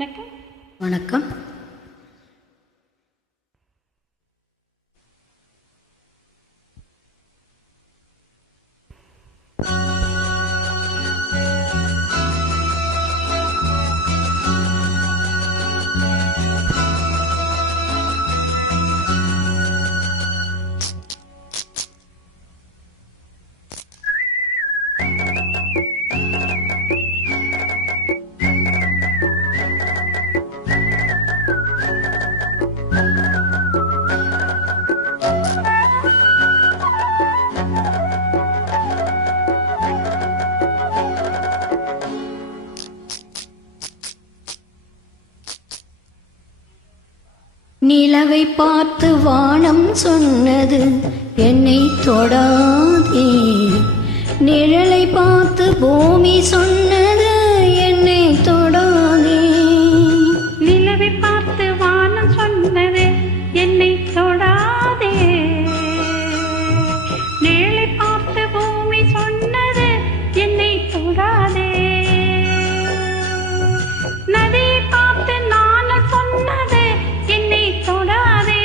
வணக்கம். வணக்கம். நிலவை பார்த்து வானம் சொன்னது என்னை தொடாதே, நிழலை பார்த்து பூமி சொன்னது என்னை தொடாதே. நிலவை பார்த்து வானம் சொன்னது என்னை தொடாதே, நிழலை பார்த்து பூமி சொன்னது என்னை தொடாதே. நதியை பார்த்து நானும் சொன்னது என்னை தொடாதே,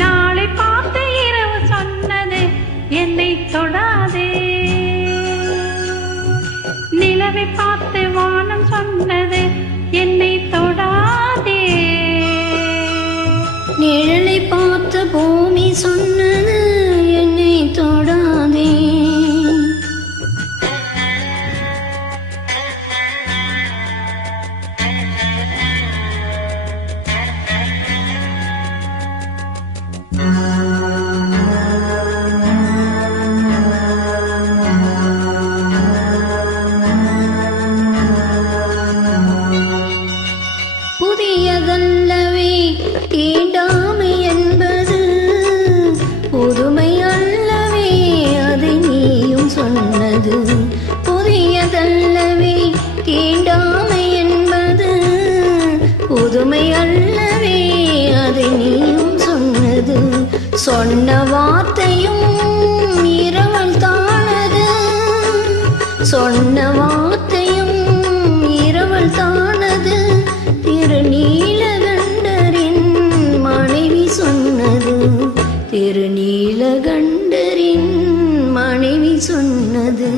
நாளை பார்த்து இரவு சொன்னது என்னை தொடாதே. நிலவை பார்த்து வானம் சொன்னது என்னை தொடாதே, நிழலை பார்த்து பூமி சொன்னது என்னை தொடாதே. புதியதல்லவே தீண்டாமை என்பது, புதுமை அல்லவே அதை நீயும் சொன்னது. புதியதல்லவே தீண்டாமை என்பது, புதுமை அல்லவே அதை நீயும் சொன்னது. சொன்ன வார்த்தையும் இரவல் தானது, சொன்ன வார்த்தையும் இரவல் தானது. திருநீலகண்டரின் மனைவி சொன்னது, திருநீலகண்டரின் மனைவி சொன்னது.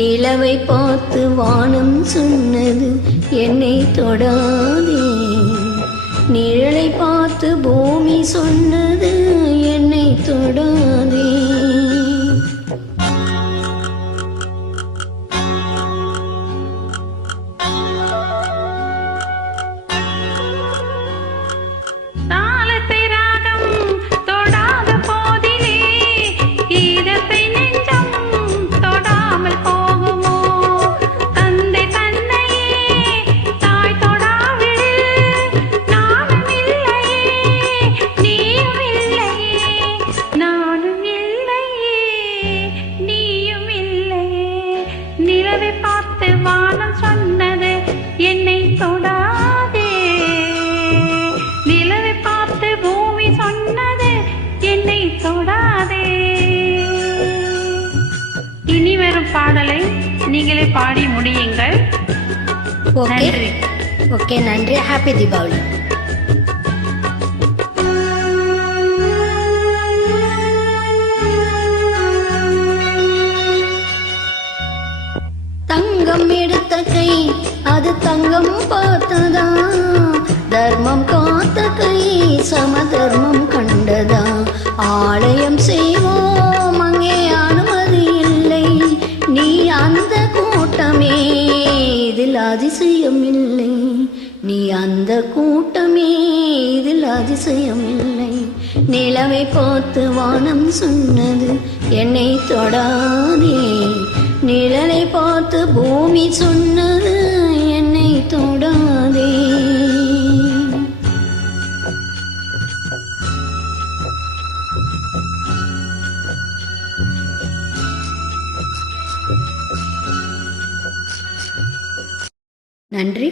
நிலவை பார்த்து வானம் சொன்னது என்னை தொடாதே, நிழலை பார்த்து பூமி சொன்னது என்னை தொடாதே. தாளத்தை ராகம் தொடாத போதிலே கீதத்தை நெஞ்சம் தொடாமல் போகுமோ? தந்தை தன்னையே தாய் தொடாவிடில் நானும் இல்லையே, நீயும் இல்லையே, நானும் இல்லையே, நீயும் இல்லையே. நிலவை பார்த்து வானம் சொன்னது என்னை தொடாதே, நிலவை பார்த்து பூமி சொன்னது என்னை தொடாதே. இனி வரும் பாடலை நீங்களே பாடி முடியுங்கள். ஓகே நன்றி. ஓகே, நன்றி. ஹாப்பி தீபாவளி. தங்கம் எடுத்த கை அது தங்கம் பார்த்ததா, தர்மம் காத்த கை சமதர்மம் கண்டதா. ஆலயம் செய்வோம் அங்கே அனுமதி இல்லை, நீ அந்த கூட்டமே இதில் அதிசயம் இல்லை, நீ அந்த கூட்டமே இதில் அதிசயம் இல்லை. நிலவை பார்த்து வானம் சொன்னது என்னை தொடாதே, நிழலை பார்த்து பூமி சொன்னது என்னை தொடாதே. நன்றி.